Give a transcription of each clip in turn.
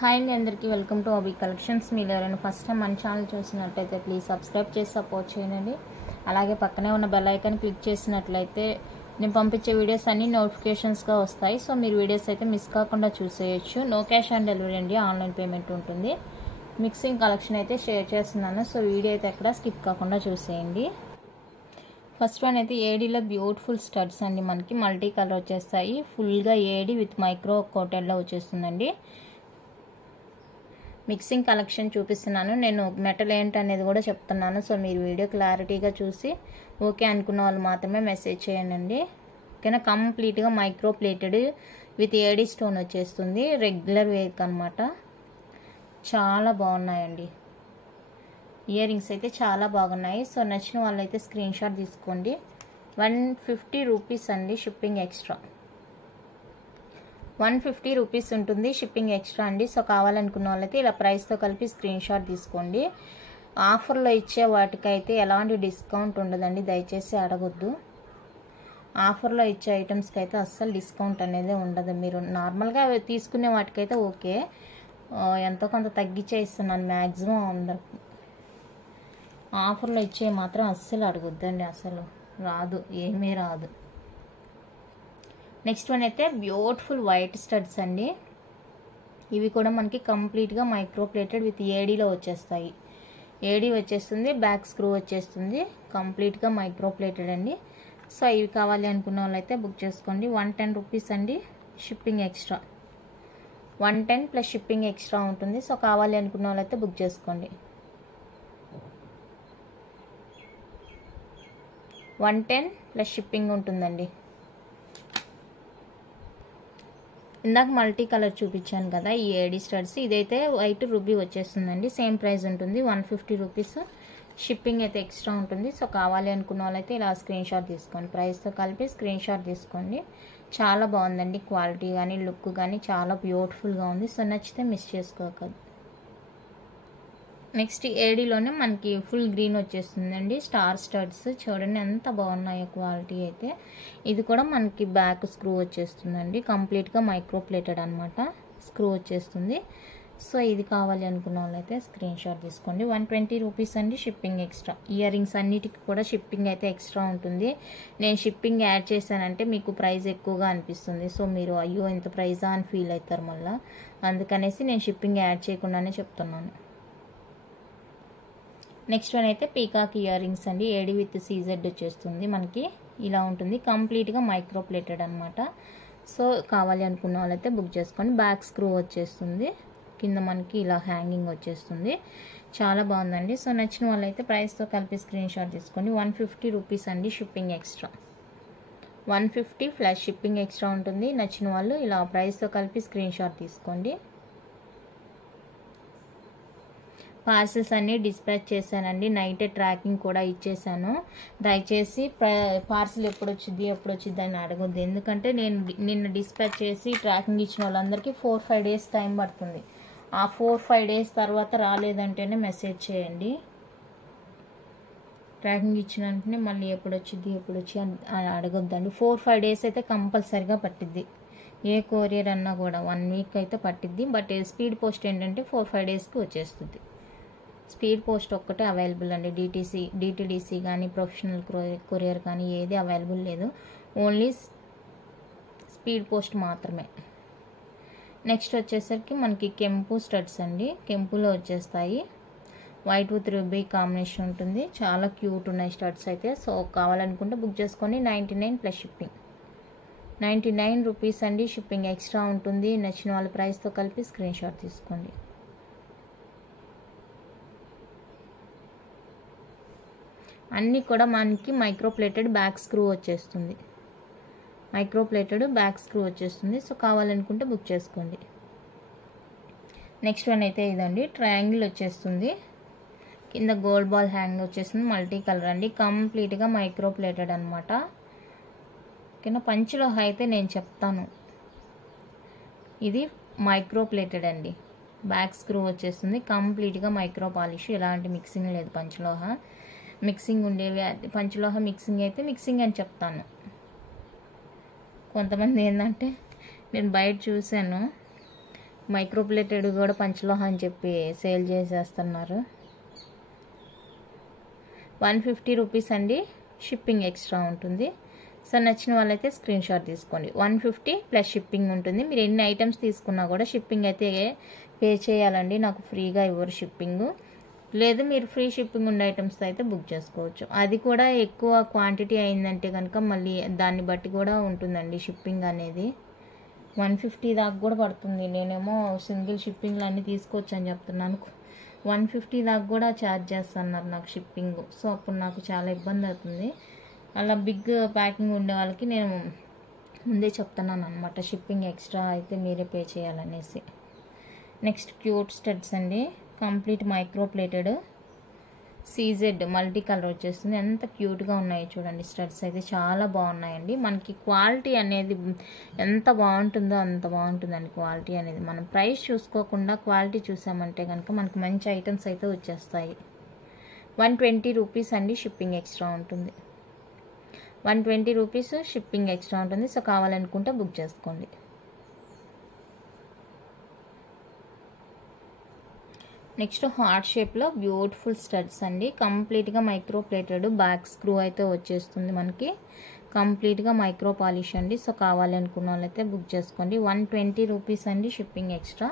Hi అండి, అందరికీ welcome to అబీ collections. మీరు ఎవరైనా ఫస్ట్ టైం మన ఛానల్ చూసినట్లయితే ప్లీజ్ సబ్స్క్రైబ్ చేసి సపోర్ట్ చేయండి. అలాగే పక్కనే ఉన్న బెల్ ఐకాన్ క్లిక్ చేసినట్లయితే నేను పంపించే వీడియోస్ అన్నీ నోటిఫికేషన్స్గా వస్తాయి. సో మీరు వీడియోస్ అయితే మిస్ కాకుండా చూసేయచ్చు. నో క్యాష్ ఆన్ డెలివరీ అండి, ఆన్లైన్ పేమెంట్ ఉంటుంది. మిక్సింగ్ కలెక్షన్ అయితే షేర్ చేస్తున్నాను. సో వీడియో అయితే ఎక్కడ స్కిప్ కాకుండా చూసేయండి. ఫస్ట్ వన్ అయితే ఏడీలో బ్యూటిఫుల్ స్టడ్స్ అండి. మనకి మల్టీ కలర్ వచ్చేస్తాయి. ఫుల్గా ఏడీ విత్ మైక్రో కోటెడ్లో వచ్చేస్తుందండి. మిక్సింగ్ కలెక్షన్ చూపిస్తున్నాను. నేను మెటల్ ఏంటనేది కూడా చెప్తున్నాను. సో మీరు వీడియో క్లారిటీగా చూసి ఓకే అనుకున్న వాళ్ళు మాత్రమే మెసేజ్ చేయండి. ఓకేనా. కంప్లీట్గా micro plated with AD stone వచ్చేస్తుంది. రెగ్యులర్ వేర్క్ అనమాట. చాలా బాగున్నాయండి. ఇయర్ రింగ్స్ అయితే చాలా బాగున్నాయి. సో నచ్చిన వాళ్ళైతే స్క్రీన్ షాట్ తీసుకోండి. 150 రూపీస్ అండి, షిప్పింగ్ ఎక్స్ట్రా. 150 రూపీస్ ఉంటుంది, షిప్పింగ్ ఎక్స్ట్రా అండి. సో కావాలనుకున్న వాళ్ళైతే ఇలా ప్రైస్తో కలిపి స్క్రీన్ షాట్ తీసుకోండి. ఆఫర్లో ఇచ్చే వాటికైతే ఎలాంటి డిస్కౌంట్ ఉండదండి, దయచేసి అడగొద్దు. ఆఫర్లో ఇచ్చే ఐటమ్స్కి అయితే అస్సలు డిస్కౌంట్ అనేది ఉండదు. మీరు నార్మల్గా తీసుకునే వాటికైతే ఓకే, ఎంతో కొంత తగ్గించే ఇస్తున్నాను మ్యాక్సిమం అందరికి. ఆఫర్లో ఇచ్చే మాత్రం అస్సలు అడగొద్దండి, అసలు రాదు, ఏమీ రాదు. నెక్స్ట్ వన్ అయితే బ్యూటిఫుల్ వైట్ స్టడ్స్ అండి. ఇవి కూడా మనకి కంప్లీట్గా మైక్రో ప్లేటెడ్ విత్ ఏడీలో వచ్చేస్తాయి. ఏడీ వచ్చేస్తుంది, బ్యాక్ స్క్రూ వచ్చేస్తుంది. కంప్లీట్గా మైక్రో ప్లేటెడ్ అండి. సో ఇవి కావాలి అనుకున్న వాళ్ళైతే బుక్ చేసుకోండి. 110 రూపీస్ అండి, shipping extra. 110 plus shipping extra ఉంటుంది. సో కావాలి అనుకున్న వాళ్ళైతే బుక్ చేసుకోండి. 110 ప్లస్ షిప్పింగ్ ఉంటుందండి. ఇందాక మల్టీ కలర్ చూపించాను కదా, ఈ ఏడీ స్టడ్స్. ఇదైతే వైట్ రూబీ వచ్చేస్తుందండి. సేమ్ ప్రైస్ ఉంటుంది, 150 రూపీస్. షిప్పింగ్ అయితే ఎక్స్ట్రా ఉంటుంది. సో కావాలి అనుకున్న వాళ్ళైతే ఇలా స్క్రీన్ షాట్ తీసుకోండి. ప్రైస్తో కలిపి స్క్రీన్ షాట్ తీసుకోండి. చాలా బాగుందండి, క్వాలిటీ కానీ లుక్ కానీ చాలా బ్యూటిఫుల్గా ఉంది. సో నచ్చితే మిస్ చేసుకోకూడదు. నెక్స్ట్ ఏడీలోనే మనకి ఫుల్ గ్రీన్ వచ్చేస్తుందండి. స్టార్ స్టడ్స్ చూడండి ఎంత బాగున్నాయో క్వాలిటీ అయితే. ఇది కూడా మనకి బ్యాక్ స్క్రూ వచ్చేస్తుందండి. కంప్లీట్గా మైక్రో ప్లేటెడ్ అనమాట, స్క్రూ వచ్చేస్తుంది. సో ఇది కావాలి అనుకున్న వాళ్ళైతే స్క్రీన్ షాట్ తీసుకోండి. 120 రూపీస్ అండి, షిప్పింగ్ ఎక్స్ట్రా. ఇయర్ రింగ్స్ అన్నిటికీ కూడా షిప్పింగ్ అయితే ఎక్స్ట్రా ఉంటుంది. నేను షిప్పింగ్ యాడ్ చేశానంటే మీకు ప్రైస్ ఎక్కువగా అనిపిస్తుంది. సో మీరు అయ్యో ఇంత ప్రైజా అని ఫీల్ అవుతారు మళ్ళీ. అందుకనేసి నేను షిప్పింగ్ యాడ్ చేయకుండానే చెప్తున్నాను. నెక్స్ట్ వన్ అయితే పీకాక్ ఇయర్ రింగ్స్ అండి. ఏడీ విత్ సీజెడ్ వచ్చేస్తుంది. మనకి ఇలా ఉంటుంది, కంప్లీట్గా మైక్రో ప్లేటెడ్ అనమాట. సో కావాలి అనుకున్న వాళ్ళైతే బుక్ చేసుకోండి. బ్యాక్ స్క్రూ వచ్చేస్తుంది, కింద మనకి ఇలా హ్యాంగింగ్ వచ్చేస్తుంది. చాలా బాగుందండి. సో నచ్చిన వాళ్ళైతే ప్రైస్తో కలిపి స్క్రీన్ షాట్ తీసుకోండి. 150 రూపీస్ అండి, shipping extra. 150 plus shipping extra ఉంటుంది. నచ్చిన వాళ్ళు ఇలా ప్రైస్తో కలిపి స్క్రీన్ షాట్ తీసుకోండి. పార్సిల్స్ అన్నీ డిస్పాచ్ చేశానండి. నైటే ట్రాకింగ్ కూడా ఇచ్చేసాను. దయచేసి పార్సిల్ ఎప్పుడు వచ్చింది అని అడగొద్దు. ఎందుకంటే నేను నిన్న డిస్పాచ్ చేసి ట్రాకింగ్ ఇచ్చిన వాళ్ళందరికీ 4-5 డేస్ టైం పడుతుంది. ఆ 4-5 డేస్ తర్వాత రాలేదంటేనే మెసేజ్ చేయండి. ట్రాకింగ్ ఇచ్చిన వెంటనే మళ్ళీ ఎప్పుడు వచ్చి అని అడగొద్దండి. 4-5 డేస్ అయితే కంపల్సరిగా పట్టిద్ది. ఏ కొరియర్ అన్నా కూడా 1 వీక్ అయితే పట్టిద్ది. బట్ స్పీడ్ పోస్ట్ ఏంటంటే 4-5 డేస్కి వచ్చేస్తుంది. స్పీడ్ పోస్ట్ ఒక్కటే అవైలబుల్ అండి. డిటిడిసి కానీ ప్రొఫెషనల్ కొరియర్ కానీ ఏది అవైలబుల్ లేదు. ఓన్లీ స్పీడ్ పోస్ట్ మాత్రమే. నెక్స్ట్ వచ్చేసరికి మనకి కెంపు స్టడ్స్ అండి. కెంపులో వచ్చేస్తాయి. వైట్ విత్ రూబీ కాంబినేషన్ ఉంటుంది. చాలా క్యూట్ ఉన్నాయి స్టడ్స్ అయితే. సో కావాలనుకుంటే బుక్ చేసుకొని 99 ప్లస్ షిప్పింగ్. 99 రూపీస్ అండి, షిప్పింగ్ ఎక్స్ట్రా ఉంటుంది. నచ్చిన వాళ్ళ ప్రైస్తో కలిపి స్క్రీన్ షాట్ తీసుకోండి. అన్నీ కూడా మనకి మైక్రో ప్లేటెడ్ బ్యాక్ స్క్రూ వచ్చేస్తుంది. మైక్రో ప్లేటెడ్ బ్యాక్ స్క్రూ వచ్చేస్తుంది. సో కావాలనుకుంటే బుక్ చేసుకోండి. నెక్స్ట్ వన్ అయితే ఇదండి, ట్రయాంగిల్ వచ్చేస్తుంది. కింద గోల్డ్ బాల్ హ్యాంగ్ వచ్చేస్తుంది. మల్టీ కలర్ అండి, కంప్లీట్గా మైక్రో ప్లేటెడ్ అనమాట. కింద పంచులో అయితే నేను చెప్తాను, ఇది మైక్రో ప్లేటెడ్ అండి. బ్యాక్ స్క్రూ వచ్చేస్తుంది. కంప్లీట్గా మైక్రో పాలిష్, ఎలాంటి మిక్సింగ్ లేదు. పంచలోహ మిక్సింగ్ ఉండేవి, పంచలోహ మిక్సింగ్ అయితే మిక్సింగ్ అని చెప్తాను. కొంతమంది ఏంటంటే నేను బయట చూశాను, మైక్రో ప్లేటెడ్ కూడా పంచలోహ అని చెప్పి సేల్ చేసేస్తున్నారు. 150 రూపీస్ అండి, షిప్పింగ్ ఎక్స్ట్రా ఉంటుంది. సో నచ్చిన వాళ్ళైతే స్క్రీన్ షాట్ తీసుకోండి. 150 ప్లస్ షిప్పింగ్ ఉంటుంది. మీరు ఎన్ని ఐటమ్స్ తీసుకున్నా కూడా షిప్పింగ్ అయితే పే చేయాలండి, నాకు ఫ్రీగా ఇవ్వరు షిప్పింగ్. లేదు మీరు ఫ్రీ షిప్పింగ్ ఉన్న ఐటమ్స్ అయితే బుక్ చేసుకోవచ్చు. అది కూడా ఎక్కువ క్వాంటిటీ అయిందంటే కనుక మళ్ళీ దాన్ని బట్టి కూడా ఉంటుందండి షిప్పింగ్ అనేది. 150 దాకా కూడా పడుతుంది. నేనేమో సింగిల్ షిప్పింగ్లు అన్నీ తీసుకోవచ్చు అని చెప్తున్నాను. 150 దాకా కూడా ఛార్జ్ చేస్తున్నారు నాకు షిప్పింగ్. సో అప్పుడు నాకు చాలా ఇబ్బంది అవుతుంది. అలా బిగ్ ప్యాకింగ్ ఉండే వాళ్ళకి నేను ముందే చెప్తున్నాను అనమాట, షిప్పింగ్ ఎక్స్ట్రా అయితే మీరే పే చేయాలనేసి. నెక్స్ట్ క్యూట్ స్టడ్స్ అండి, complete micro plated CZ multi colour వచ్చేస్తుంది. ఎంత క్యూట్గా ఉన్నాయి చూడండి. స్టడ్స్ అయితే చాలా బాగున్నాయండి. మనకి క్వాలిటీ అనేది ఎంత బాగుంటుందో అంత బాగుంటుందండి క్వాలిటీ అనేది. మనం ప్రైస్ చూసుకోకుండా క్వాలిటీ చూసామంటే కనుక మనకి మంచి ఐటమ్స్ అయితే వచ్చేస్తాయి. 120 రూపీస్ అండి, షిప్పింగ్ ఎక్స్ట్రా ఉంటుంది. 120 రూపీస్ షిప్పింగ్ ఎక్స్ట్రా ఉంటుంది. సో కావాలనుకుంటే బుక్ చేసుకోండి. నెక్స్ట్ హార్ట్ షేప్లో బ్యూటిఫుల్ స్టడ్స్ అండి, కంప్లీట్గా మైక్రో ప్లేటెడ్, బ్యాక్ స్క్రూ అయితే వచ్చేస్తుంది మనకి. కంప్లీట్గా మైక్రో పాలిష్ అండి. సో కావాలి అనుకున్న వాళ్ళైతే బుక్ చేసుకోండి. 120 రూపీస్ అండి, shipping extra.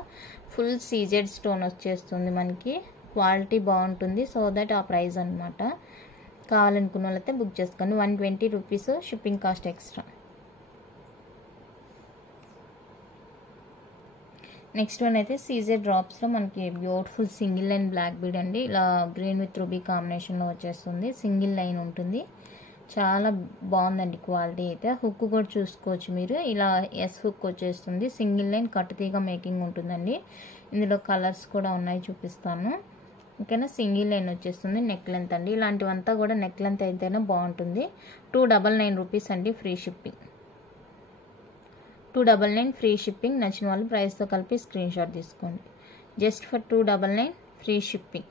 Full CZ stone వచ్చేస్తుంది మనకి, క్వాలిటీ బాగుంటుంది. సో దట్ ఆ ప్రైస్ అనమాట. కావాలనుకున్న వాళ్ళైతే బుక్ చేసుకోండి. 120 rupees, shipping cost extra. Next one అయితే సీజెడ్ డ్రాప్స్లో మనకి beautiful single line black bead అండి. ఇలా గ్రీన్ విత్ రూబీ కాంబినేషన్లో వచ్చేస్తుంది. సింగిల్ లైన్ ఉంటుంది. చాలా బాగుందండి క్వాలిటీ అయితే. హుక్ కూడా చూసుకోవచ్చు మీరు, ఇలా ఎస్ హుక్ వచ్చేస్తుంది. సింగిల్ లైన్ కట్టుతీగ మేకింగ్ ఉంటుందండి. ఇందులో కలర్స్ కూడా ఉన్నాయి, చూపిస్తాను. ఓకేనా. సింగిల్ లైన్ వచ్చేస్తుంది. నెక్ లెంత్ అండి, ఇలాంటివంతా కూడా నెక్ లెంత్ అయితేనే బాగుంటుంది. 299 రూపీస్ అండి, ఫ్రీ షిప్పింగ్. 299 free shipping. నచ్చిన వాళ్ళు ప్రైస్తో కలిపి స్క్రీన్ షాట్ తీసుకోండి. Just for 299 free shipping.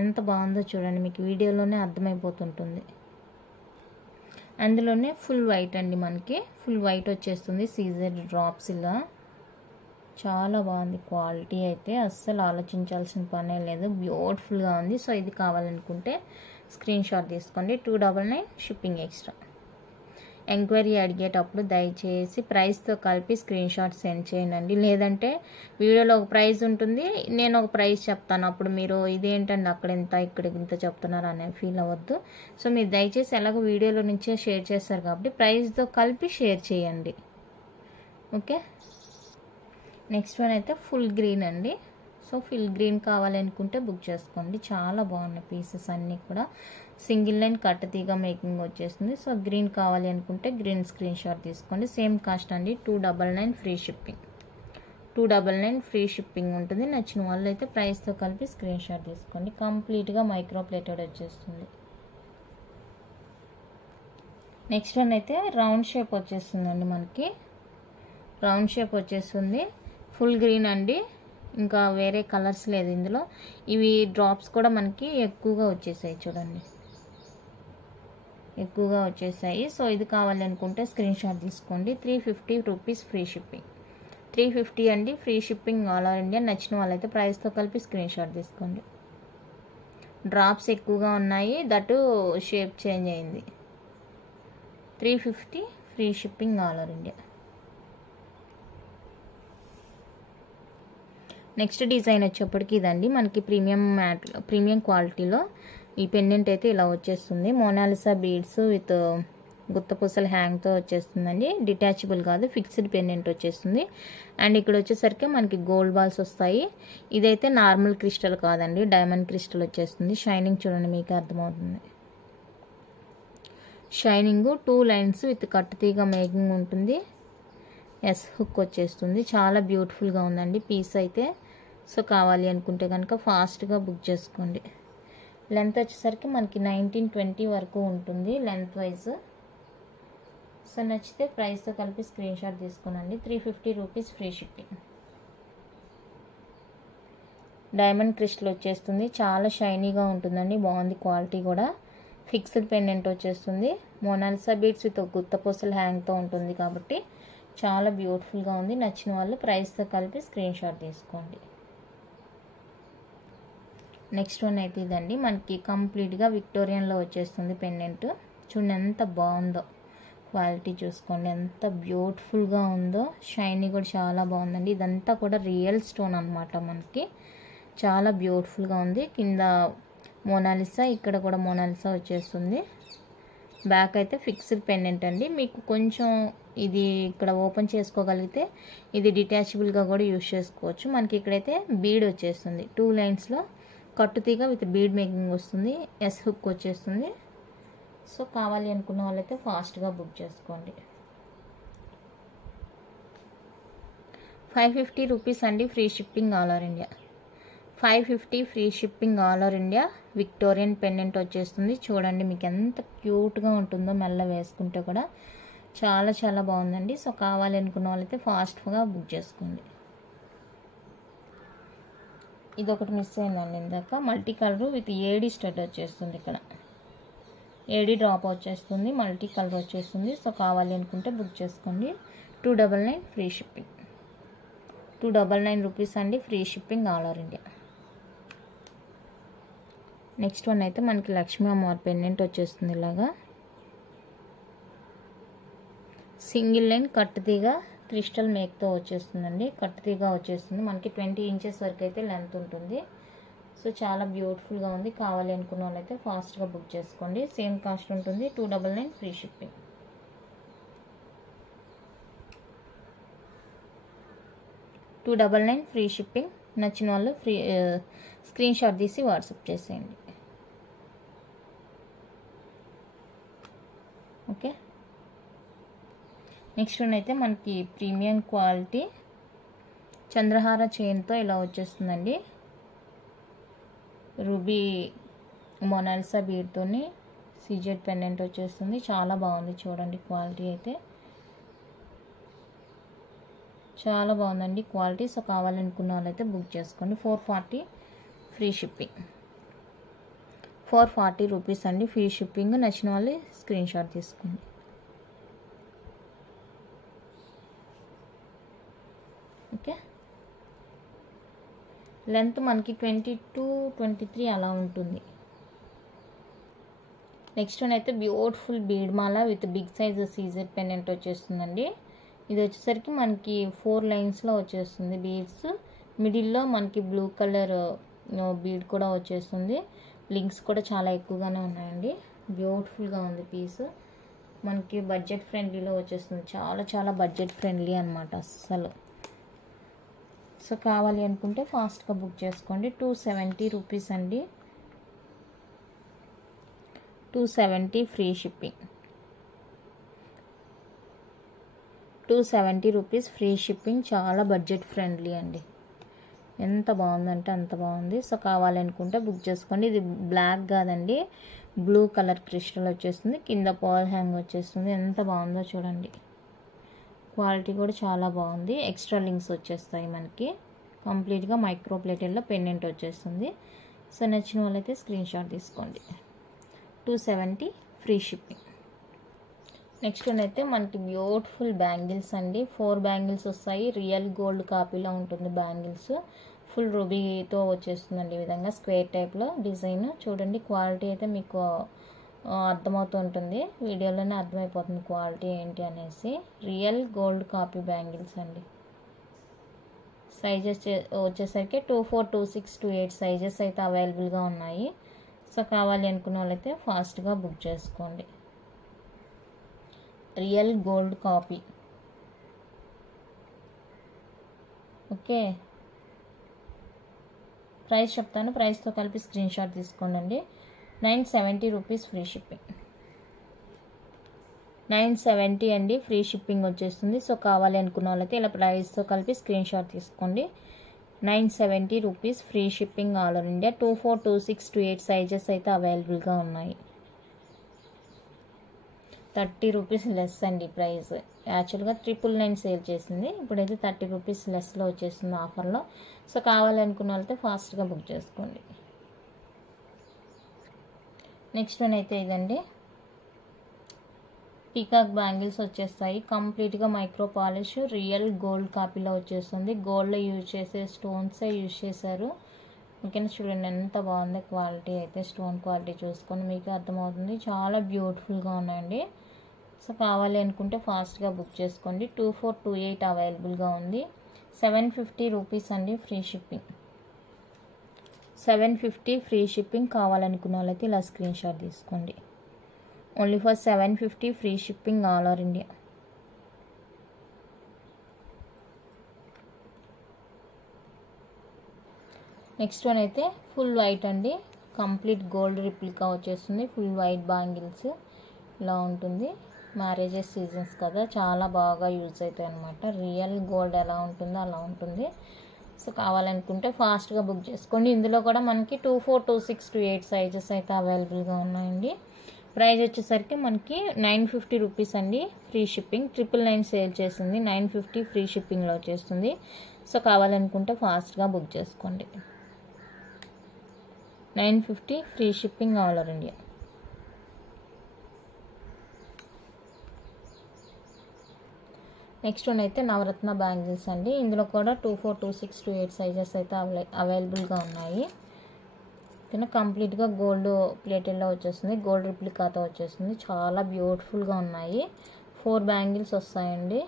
ఎంత బాగుందో చూడండి, మీకు వీడియోలోనే అర్థమైపోతుంటుంది. అందులోనే ఫుల్ వైట్ అండి, మనకి ఫుల్ వైట్ వచ్చేస్తుంది. సీజెడ్ డ్రాప్స్ ఇలా చాలా బాగుంది క్వాలిటీ అయితే, అస్సలు ఆలోచించాల్సిన పనే లేదు. బ్యూటిఫుల్గా ఉంది. సో ఇది కావాలనుకుంటే స్క్రీన్ షాట్ తీసుకోండి. 299 షిప్పింగ్ ఎక్స్ట్రా. ఎంక్వైరీ అడిగేటప్పుడు దయచేసి ప్రైస్తో కలిపి స్క్రీన్ షాట్ సెండ్ చేయండి. లేదంటే వీడియోలో ఒక ప్రైస్ ఉంటుంది, నేను ఒక ప్రైస్ చెప్తాను, అప్పుడు మీరు ఇదేంటండి అక్కడ ఇంత ఇక్కడ ఇంత చెప్తున్నారు అనే ఫీల్ అవ్వద్దు. సో మీరు దయచేసి ఎలాగో వీడియోలో నుంచే షేర్ చేస్తారు కాబట్టి ప్రైస్తో కలిపి షేర్ చేయండి. ఓకే. నెక్స్ట్ వన్ అయితే ఫుల్ గ్రీన్ అండి. సో ఫుల్ గ్రీన్ కావాలనుకుంటే బుక్ చేసుకోండి. చాలా బాగున్నాయి పీసెస్ అన్నీ కూడా. సింగిల్ లైన్ కట్ తీగ మేకింగ్ వచ్చేస్తుంది. సో గ్రీన్ కావాలి అనుకుంటే గ్రీన్ స్క్రీన్ షాట్ తీసుకోండి. సేమ్ కాస్ట్ అండి, 299 ఫ్రీ షిప్పింగ్. 299 ఫ్రీ షిప్పింగ్ ఉంటుంది. నచ్చిన వాళ్ళు అయితే ప్రైస్తో కలిపి స్క్రీన్ షాట్ తీసుకోండి. కంప్లీట్గా మైక్రో ప్లేటెడ్ వచ్చేస్తుంది. నెక్స్ట్ వన్ అయితే రౌండ్ షేప్ వచ్చేస్తుందండి మనకి. రౌండ్ షేప్ వచ్చేస్తుంది. ఫుల్ గ్రీన్ అండి, ఇంకా వేరే కలర్స్ లేదు ఇందులో. ఇవి డ్రాప్స్ కూడా మనకి ఎక్కువగా వచ్చేసాయి చూడండి, ఎక్కువగా వచ్చేసాయి. సో ఇది కావాలి అనుకుంటే స్క్రీన్ షాట్ తీసుకోండి. 350 రూపీస్ ఫ్రీ షిప్పింగ్. 350 అండి, free shipping all over India. నచ్చిన వాళ్ళైతే ప్రైస్తో కలిపి స్క్రీన్ షాట్ తీసుకోండి. డ్రాప్స్ ఎక్కువగా ఉన్నాయి, దట్ షేప్ చేంజ్ అయింది. 350 free shipping all over India. Next design వచ్చేప్పటికి ఇదండి, మనకి ప్రీమియం క్వాలిటీలో ఈ పెండెంట్ అయితే ఇలా వచ్చేస్తుంది. మోనాలిసా బీడ్స్ విత్ గుత్తపూసల హ్యాంగ్తో వచ్చేస్తుందండి. డిటాచబుల్ కాదు, ఫిక్స్డ్ పెండెంట్ వచ్చేస్తుంది. అండ్ ఇక్కడ వచ్చేసరికి మనకి గోల్డ్ బాల్స్ వస్తాయి. ఇదైతే నార్మల్ క్రిస్టల్ కాదండి, డైమండ్ క్రిస్టల్ వచ్చేస్తుంది. షైనింగ్ చూడండి, మీకు అర్థమవుతుంది. షైనింగ్ 2 లైన్స్ విత్ కట్టుతీగ మేకింగ్ ఉంటుంది. ఎస్ హుక్ వచ్చేస్తుంది. చాలా బ్యూటిఫుల్గా ఉందండి పీస్ అయితే. సో కావాలి అనుకుంటే కనుక ఫాస్ట్గా బుక్ చేసుకోండి. లెంత్ వచ్చేసరికి మనకి 19-20 వరకు ఉంటుంది లెంత్ వైజ్. సో నచ్చితే ప్రైస్తో కలిపి స్క్రీన్ షాట్ తీసుకోనండి. 350 rupees free shipping. Diamond crystal వచ్చేస్తుంది. చాలా షైనీగా ఉంటుందండి, బాగుంది క్వాలిటీ కూడా. ఫిక్స్డ్ పెండెంట్ వచ్చేస్తుంది. మోనాలిసా బీడ్స్ విత్ గుత్తపూసల హ్యాంగ్తో ఉంటుంది కాబట్టి చాలా బ్యూటిఫుల్గా ఉంది. నచ్చిన వాళ్ళు ప్రైస్తో కలిపి స్క్రీన్ షాట్ తీసుకోండి. నెక్స్ట్ వన్ అయితే ఇదండి, మనకి కంప్లీట్గా విక్టోరియన్లో వచ్చేస్తుంది పెండెంట్. చూడండి ఎంత బాగుందో, క్వాలిటీ చూసుకోండి ఎంత బ్యూటిఫుల్గా ఉందో. షైనీ కూడా చాలా బాగుందండి. ఇదంతా కూడా రియల్ స్టోన్ అనమాట, మనకి చాలా బ్యూటిఫుల్గా ఉంది. కింద మోనాలిసా, ఇక్కడ కూడా మోనాలిసా వచ్చేస్తుంది. బ్యాక్ అయితే ఫిక్స్డ్ పెండెంట్ అండి. మీకు కొంచెం ఇది ఇక్కడ ఓపెన్ చేసుకోగలిగితే ఇది డిటాచబుల్గా కూడా యూజ్ చేసుకోవచ్చు. మనకి ఇక్కడైతే బీడ్ వచ్చేస్తుంది, 2 లైన్స్లో కట్టుతీగ విత్ బీడ్ మేకింగ్ వస్తుంది. ఎస్ హుక్ వచ్చేస్తుంది. సో కావాలి అనుకున్న వాళ్ళైతే ఫాస్ట్గా బుక్ చేసుకోండి. 550 రూపీస్ అండి, free shipping all over India. 550 free shipping all over India. Victorian pendant వచ్చేస్తుంది. చూడండి మీకు ఎంత క్యూట్గా ఉంటుందో, మెల్ల వేసుకుంటే కూడా చాలా చాలా బాగుందండి. సో కావాలి అనుకున్న వాళ్ళైతే ఫాస్ట్గా బుక్ చేసుకోండి. ఇది ఒకటి మిస్ అయిందండి ఇందాక, multi colour with AD stud వచ్చేస్తుంది. ఇక్కడ ఏడీ డ్రాప్ వచ్చేస్తుంది, మల్టీ కలర్ వచ్చేస్తుంది. సో కావాలి అనుకుంటే బుక్ చేసుకోండి. 299 ఫ్రీ షిప్పింగ్. 299 రూపీస్ అండి, free shipping all over India. Next one అయితే మనకి లక్ష్మీ అమ్మవారి పెండెంట్ వచ్చేస్తుంది. ఇలాగా సింగిల్ లైన్ కట్టుతీగ క్రిస్టల్ మేక్తో వచ్చేస్తుందండి. కట్టుతీగ వచ్చేస్తుంది. మనకి 20 ఇంచెస్ వరకు అయితే లెంత్ ఉంటుంది. సో చాలా బ్యూటిఫుల్గా ఉంది. కావాలి అనుకున్న వాళ్ళైతే ఫాస్ట్గా బుక్ చేసుకోండి. సేమ్ కాస్ట్ ఉంటుంది, 299 ఫ్రీ షిప్పింగ్. $299 free shipping. నచ్చిన వాళ్ళు ఫ్రీ స్క్రీన్ షాట్ తీసి వాట్సాప్ చేసేయండి. ఓకే, నెక్స్ట్ వన్ అయితే మనకి ప్రీమియం క్వాలిటీ చంద్రహార చైన్తో ఇలా వచ్చేస్తుందండి. రూబీ మొనాలిసా బీడ్తోని సీజెడ్ పెండెంట్ వచ్చేస్తుంది. చాలా బాగుంది చూడండి, క్వాలిటీ అయితే చాలా బాగుందండి క్వాలిటీ. సో కావాలనుకున్న వాళ్ళైతే బుక్ చేసుకోండి. 440 ఫ్రీ షిప్పింగ్. 440 రూపీస్ అండి, ఫ్రీ షిప్పింగ్. నచ్చిన వాళ్ళు స్క్రీన్ షాట్ తీసుకోండి. ఓకే, లెంత్ మనకి 22-23 అలా ఉంటుంది. నెక్స్ట్ వన్ అయితే బ్యూటిఫుల్ బీడ్ మాల with big size CZ pendant వచ్చేస్తుందండి. ఇది వచ్చేసరికి మనకి 4 లైన్స్లో వచ్చేస్తుంది బీడ్స్. మిడిల్లో మనకి బ్లూ కలర్ బీడ్ కూడా వచ్చేస్తుంది. లింక్స్ కూడా చాలా ఎక్కువగానే ఉన్నాయండి. బ్యూటిఫుల్గా ఉంది పీస్. మనకి బడ్జెట్ ఫ్రెండ్లీలో వచ్చేస్తుంది. చాలా చాలా బడ్జెట్ ఫ్రెండ్లీ అనమాట అస్సలు. సో కావాలి అనుకుంటే ఫాస్ట్గా బుక్ చేసుకోండి. 270 రూపీస్ అండి, 270 free shipping. 270 rupees free shipping. చాలా బడ్జెట్ ఫ్రెండ్లీ అండి. ఎంత బాగుందంటే అంత బాగుంది. సో కావాలనుకుంటే బుక్ చేసుకోండి. ఇది బ్లాక్ కాదండి, బ్లూ కలర్ క్రిస్టల్ వచ్చేస్తుంది. కింద పాల్ హ్యాంగ్ వచ్చేస్తుంది. ఎంత బాగుందో చూడండి. క్వాలిటీ కూడా చాలా బాగుంది. ఎక్స్ట్రా లింక్స్ వచ్చేస్తాయి మనకి. కంప్లీట్గా మైక్రో ప్లేటెడ్లో పెండెంట్ వచ్చేస్తుంది. సో నచ్చిన వాళ్ళైతే స్క్రీన్ షాట్ తీసుకోండి. 270 ఫ్రీ షిప్పింగ్. నెక్స్ట్ వన్ అయితే మనకి బ్యూటిఫుల్ బ్యాంగిల్స్ అండి. 4 బ్యాంగిల్స్ వస్తాయి. రియల్ గోల్డ్ కాపీలో ఉంటుంది బ్యాంగిల్స్. ఫుల్ రూబీతో వచ్చేస్తుందండి. ఈ విధంగా స్క్వేర్ టైప్లో డిజైన్. చూడండి క్వాలిటీ అయితే మీకు అర్థమవుతూ ఉంటుంది, వీడియోలోనే అర్థమైపోతుంది క్వాలిటీ ఏంటి అనేసి. రియల్ గోల్డ్ కాపీ బ్యాంగిల్స్ అండి. సైజెస్ వచ్చేసరికి 24, 26, 28 సైజెస్ అయితే అవైలబుల్గా ఉన్నాయి. సో కావాలి అనుకున్న వాళ్ళైతే ఫాస్ట్గా బుక్ చేసుకోండి. Real gold copy. Okay, price చెప్తాను, ప్రైస్తో కలిపి స్క్రీన్ షాట్ తీసుకోండి. 970 రూపీస్ ఫ్రీ షిప్పింగ్. 970 అండి, ఫ్రీ షిప్పింగ్ వచ్చేస్తుంది. సో కావాలి అనుకున్న వాళ్ళైతే ఇలా ప్రైస్తో కలిపి స్క్రీన్ షాట్ తీసుకోండి. 970 rupees free shipping all over India. 24, 26, 28 sizes అయితే అవైలబుల్గా ఉన్నాయి. 30 రూపీస్ లెస్ అండి ప్రైస్. యాక్చువల్గా 999 సేల్ చేసింది, ఇప్పుడైతే 30 రూపీస్ లెస్లో వచ్చేస్తుంది ఆఫర్లో. సో కావాలనుకున్న వాళ్ళైతే ఫాస్ట్గా బుక్ చేసుకోండి. నెక్స్ట్ వన్ అయితే ఇదండి, పీకాక్ బ్యాంగిల్స్ వచ్చేస్తాయి. కంప్లీట్గా మైక్రో పాలిష్ రియల్ గోల్డ్ కాపీలో వచ్చేస్తుంది. గోల్డ్లో యూజ్ చేసే స్టోన్సే యూజ్ చేశారు. ఓకేనా, చూడండి ఎంత బాగుంది క్వాలిటీ అయితే. స్టోన్ క్వాలిటీ చూసుకొని మీకు అర్థమవుతుంది. చాలా బ్యూటిఫుల్గా ఉన్నాయండి. సో కావాలి అనుకుంటే ఫాస్ట్గా బుక్ చేసుకోండి. 2428 అవైలబుల్గా ఉంది. 750 రూపీస్ అండి ఫ్రీ షిప్పింగ్. 750 free shipping. కావాలనుకున్న వాళ్ళైతే ఇలా స్క్రీన్ షాట్ తీసుకోండి. Only for 750 free shipping all over India. Next one అయితే ఫుల్ వైట్ అండి. కంప్లీట్ గోల్డ్ రిప్లికా వచ్చేస్తుంది. ఫుల్ వైట్ బ్యాంగిల్స్ ఇలా ఉంటుంది. మ్యారేజెస్ సీజన్స్ కదా, చాలా బాగా యూజ్ అవుతాయి అన్నమాట. రియల్ గోల్డ్ ఎలా ఉంటుందో అలా ఉంటుంది. సో కావాలనుకుంటే ఫాస్ట్గా బుక్ చేసుకోండి. ఇందులో కూడా మనకి 24, 26, 28 సైజెస్ అయితే అవైలబుల్గా ఉన్నాయండి. ప్రైస్ వచ్చేసరికి మనకి 950 రూపీస్ అండి ఫ్రీ షిప్పింగ్. 999 సేల్ చేసింది, 950 ఫ్రీ షిప్పింగ్లో వచ్చేస్తుంది. సో కావాలనుకుంటే ఫాస్ట్గా బుక్ చేసుకోండి. 950 free shipping all over India. Next one అయితే నవరత్న బ్యాంగిల్స్ అండి. ఇందులో కూడా 24, 26, 28 సైజెస్ అయితే అవైలబుల్గా ఉన్నాయి. ఓకేనా, కంప్లీట్గా గోల్డ్ ప్లేటెడ్లో వచ్చేస్తుంది. గోల్డ్ రిప్లికాతో వచ్చేస్తుంది. చాలా బ్యూటిఫుల్గా ఉన్నాయి. 4 బ్యాంగిల్స్ వస్తాయండి.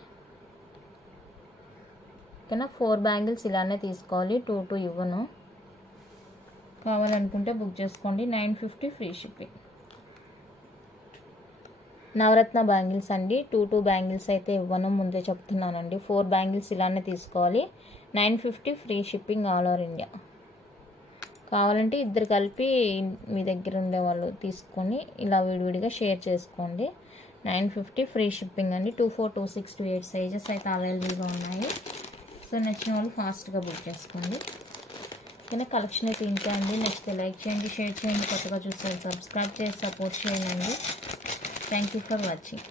ఓకేనా, 4 బ్యాంగిల్స్ ఇలానే తీసుకోవాలి. 2 ఇవ్వను. కావాలనుకుంటే బుక్ చేసుకోండి. 950 ఫ్రీ షిప్పింగ్. నవరత్న బ్యాంగిల్స్ అండి. 2 బ్యాంగిల్స్ అయితే ఇవ్వను, ముందే చెప్తున్నానండి. 4 బ్యాంగిల్స్ ఇలానే తీసుకోవాలి. 950 free shipping all over India. కావాలంటే ఇద్దరు కలిపి మీ దగ్గర ఉండే వాళ్ళు తీసుకొని ఇలా విడివిడిగా షేర్ చేసుకోండి. 950 ఫ్రీ షిప్పింగ్ అండి. 24, 26, 28 సైజెస్ అయితే అవైలబుల్గా ఉన్నాయి. సో నచ్చిన వాళ్ళు ఫాస్ట్గా బుక్ చేసుకోండి. ఓకేనా, కలెక్షన్ అయితే ఇంతే అండి. నెక్స్ట్ లైక్ చేయండి, షేర్ చేయండి. కొత్తగా చూస్తే సబ్స్క్రైబ్ చేసి సపోర్ట్ చేయండి. Thank you for watching.